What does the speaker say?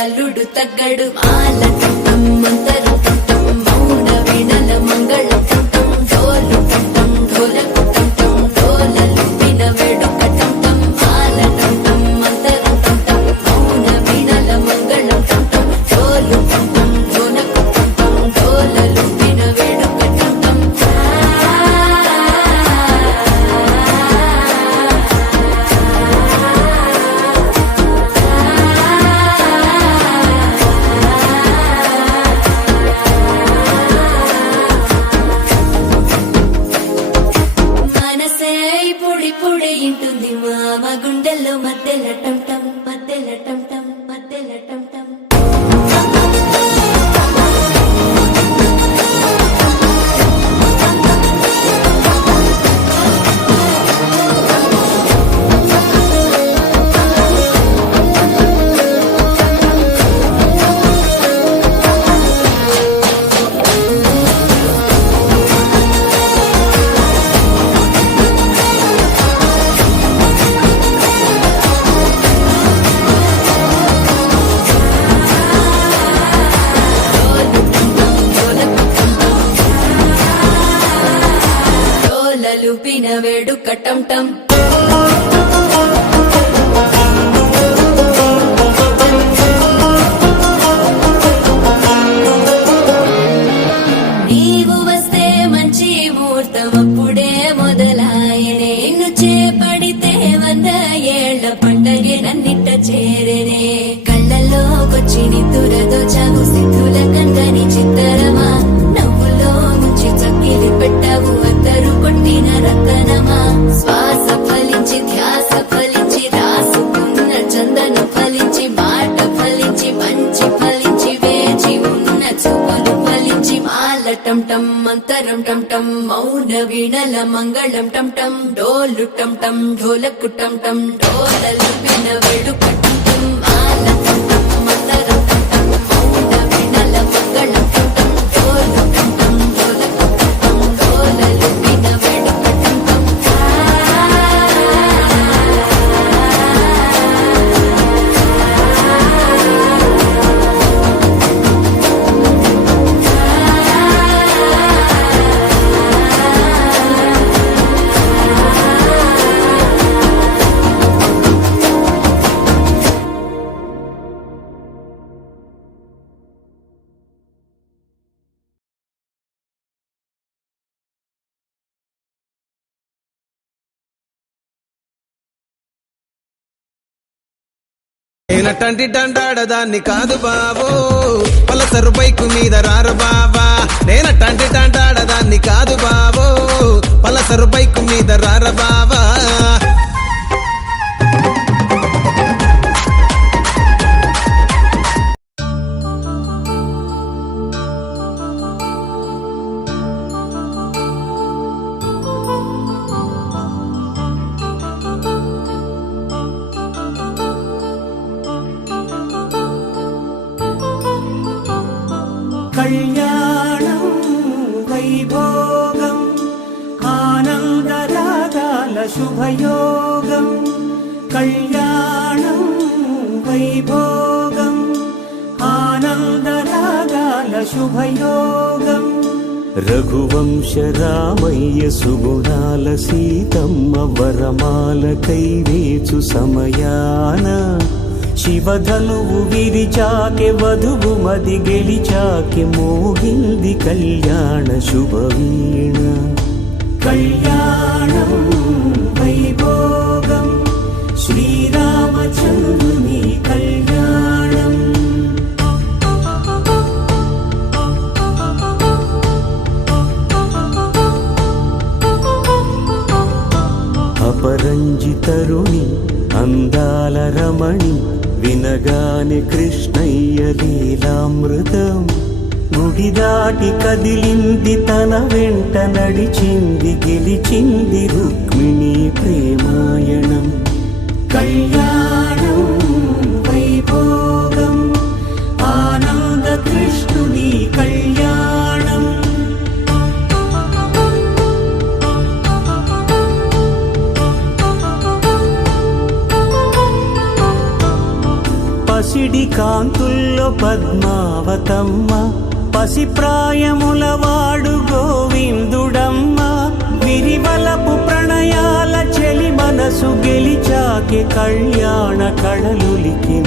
అల్లుడు తగ్గడు మాల టం మంతరు టం మౌన వీణల మంగళ టం డోలు టం ఢోలకు టం డోలలు విన వేడుక టం మాల టం మంతరు టం మౌన వీణల మంగళ టం డోలు టం ఢోలకు టం డోలలు విన వేడుక టం ఇంటుంది మామ గుండెల్లో మధ్యల టం టం మధ్యల టం టం మధ్యల టం టం లూపిన వేడుక టం టం నీవు వస్తే మంచి ముహూర్తం అప్పుడే మొదలాయనే నిన్ను చేపడితే 100 ఏళ్ల పంటగే నన్నిట్ట చేరేనే కళ్ళల్లోకొచ్చి నిద్దురదో చావు సిద్ధుల కందని చిత్తరమా నవ్వులో ముంచి చక్కిలి పెట్టావు అద్దరు కొట్టిన రతనమా శ్వాస ఫలించి ధ్యాస ఫలించి రాసుకున్న చందన ఫలించి మాట ఫలించి మంచి ఫలించి వేచి ఉన్న చూపులు ఫలించి మాల టం టం మంతరం టం టం మౌన వీణల మంగళం టం టం డోలు టం టం ఢోలకు టం టం డోలలు విన వేడుక టం టం మాల టం టం మంతరం టం టం మౌన వీణల మంగళం టం టం డోలు టం టం ఢోలకు టం టం డోలలు విన వేడుక టం టం నేనటంటి డండాడదాన్ని కాదు బావో పలసరు బైకు మీద రారు బావా నేనటంటి డండాడదాన్ని కాదు బావో పలసరు బైకు మీద రారు బావా కళ్యాణం వైభోగం ఆనందరాగాల శుభయోగం కళ్యాణం వైభోగం ఆనందరాగాల శుభయోగం రఘువంశ రామయ్య సుగుణాల సీతమ్మ వరమాల కైవేచు సమయాన శివధనువు విరిచాకె వధువు మది గెలిచాకె మోగింది కళ్యాణ శుభవీణ కళ్యాణం వైభోగం శ్రీరామచంద్రుని కళ్యాణం అపరంజి తరుణి అందాల రమణి వినగానే కృష్ణయ్య లీలామృతం గుడి దాటి కదిలింది తన వెంట నడిచింది గెలిచింది రుక్మిణి ప్రేమాయణం కళ్యాణం వైభోగం ఆనంద కృష్ణుని కళ్యాణం పసిడి కాంతుల్లో పద్మావతమ్మ పసిప్రాయముల వాడు గోవిందుడమ్మ విరివలపు ప్రణయాల చెలి మనసు గెలిచాకే కళ్యాణ కళలులికినాడమ్మ